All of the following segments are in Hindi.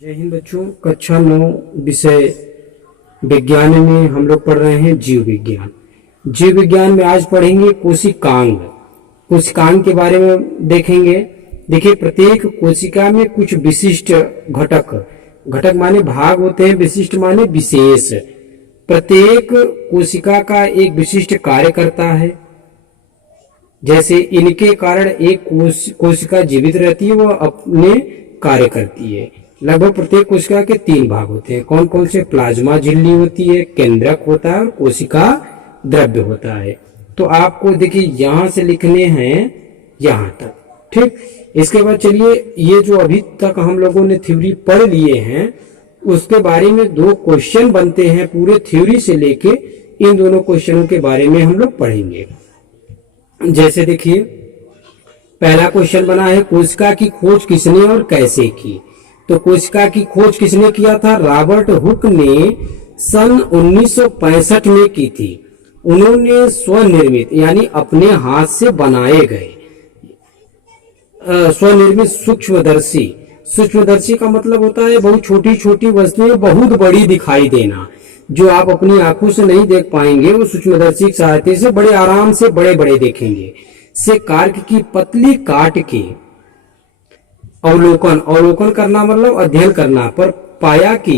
जय हिंद बच्चों। कक्षा 9 विषय विज्ञान में हम लोग पढ़ रहे हैं जीव विज्ञान। जीव विज्ञान में आज पढ़ेंगे कोशिकांग। कोशिकांग के बारे में देखेंगे। देखिए, प्रत्येक कोशिका में कुछ विशिष्ट घटक माने भाग होते हैं, विशिष्ट माने विशेष। प्रत्येक कोशिका का एक विशिष्ट कार्य करता है। जैसे इनके कारण एक कोशिका जीवित रहती है, वह अपने कार्य करती है। लगभग प्रत्येक कोशिका के 3 भाग होते हैं। कौन कौन से? प्लाज्मा झिल्ली होती है, केंद्रक होता है और कोशिका द्रव्य होता है। तो आपको देखिए यहां से लिखने हैं यहां तक, ठीक। इसके बाद चलिए, ये जो अभी तक हम लोगों ने थ्योरी पढ़ लिए हैं उसके बारे में 2 क्वेश्चन बनते हैं। पूरे थ्योरी से लेके इन दोनों क्वेश्चनों के बारे में हम लोग पढ़ेंगे। जैसे देखिए, पहला क्वेश्चन बना है, कोशिका की खोज किसने और कैसे की? तो कोशिका की खोज किसने किया था? रॉबर्ट हुक ने सन 1965 में की थी। उन्होंने स्वनिर्मित यानी अपने हाथ से बनाए गए स्वनिर्मित सूक्ष्मदर्शी का मतलब होता है बहुत छोटी छोटी वस्तुएं बहुत बड़ी दिखाई देना। जो आप अपनी आंखों से नहीं देख पाएंगे वो सूक्ष्मदर्शी की सहायता से बड़े आराम से बड़े बड़े देखेंगे। से कार्क की पतली काट के अवलोकन करना मतलब अध्ययन करना पर पाया कि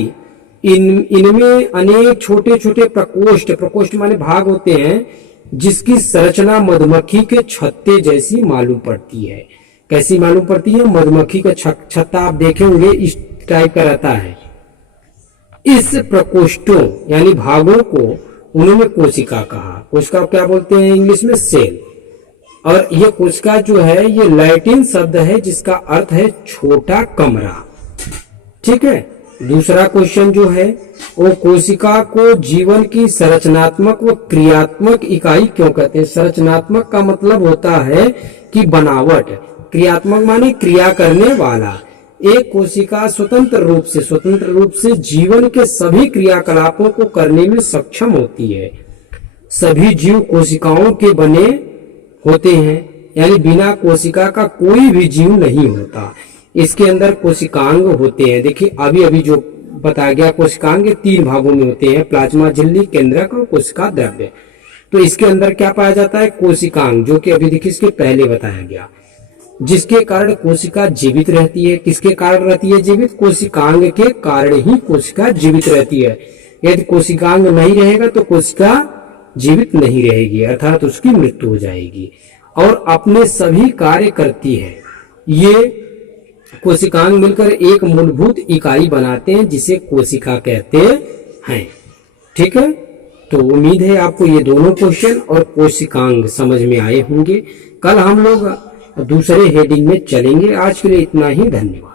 इनमें अनेक छोटे छोटे प्रकोष्ठ माने भाग होते हैं, जिसकी संरचना मधुमक्खी के छत्ते जैसी मालूम पड़ती है। कैसी मालूम पड़ती है? मधुमक्खी का छत्ता आप देखे होंगे, इस टाइप का रहता है। इस प्रकोष्ठों यानी भागों को उन्होंने कोशिका कहा। कोशिका क्या बोलते हैं इंग्लिश में? सेल। और यह कोशिका जो है ये लैटिन शब्द है जिसका अर्थ है छोटा कमरा, ठीक है। दूसरा क्वेश्चन जो है वो कोशिका को जीवन की संरचनात्मक व क्रियात्मक इकाई क्यों कहते हैं? संरचनात्मक का मतलब होता है कि बनावट, क्रियात्मक माने क्रिया करने वाला। एक कोशिका स्वतंत्र रूप से जीवन के सभी क्रियाकलापों को करने में सक्षम होती है। सभी जीव कोशिकाओं के बने होते हैं, यानी बिना कोशिका का कोई भी जीव नहीं होता। इसके अंदर कोशिकांग होते हैं। देखिए अभी जो बताया गया, कोशिकांग 3 भागों में होते हैं, प्लाज्मा झिल्ली, केंद्रक और कोशिका द्रव्य। तो इसके अंदर क्या पाया जाता है? कोशिकांग, जो कि अभी देखिए इसके पहले बताया गया, जिसके कारण कोशिका जीवित रहती है। किसके कारण रहती है जीवित? कोशिकांग के कारण ही कोशिका जीवित रहती है। यदि कोशिकांग नहीं रहेगा तो कोशिका जीवित नहीं रहेगी, अर्थात उसकी मृत्यु हो जाएगी और अपने सभी कार्य करती है। ये कोशिकांग मिलकर एक मूलभूत इकाई बनाते हैं जिसे कोशिका कहते हैं, ठीक है। तो उम्मीद है आपको ये दोनों क्वेश्चन और कोशिकांग समझ में आए होंगे। कल हम लोग दूसरे हेडिंग में चलेंगे। आज के लिए इतना ही, धन्यवाद।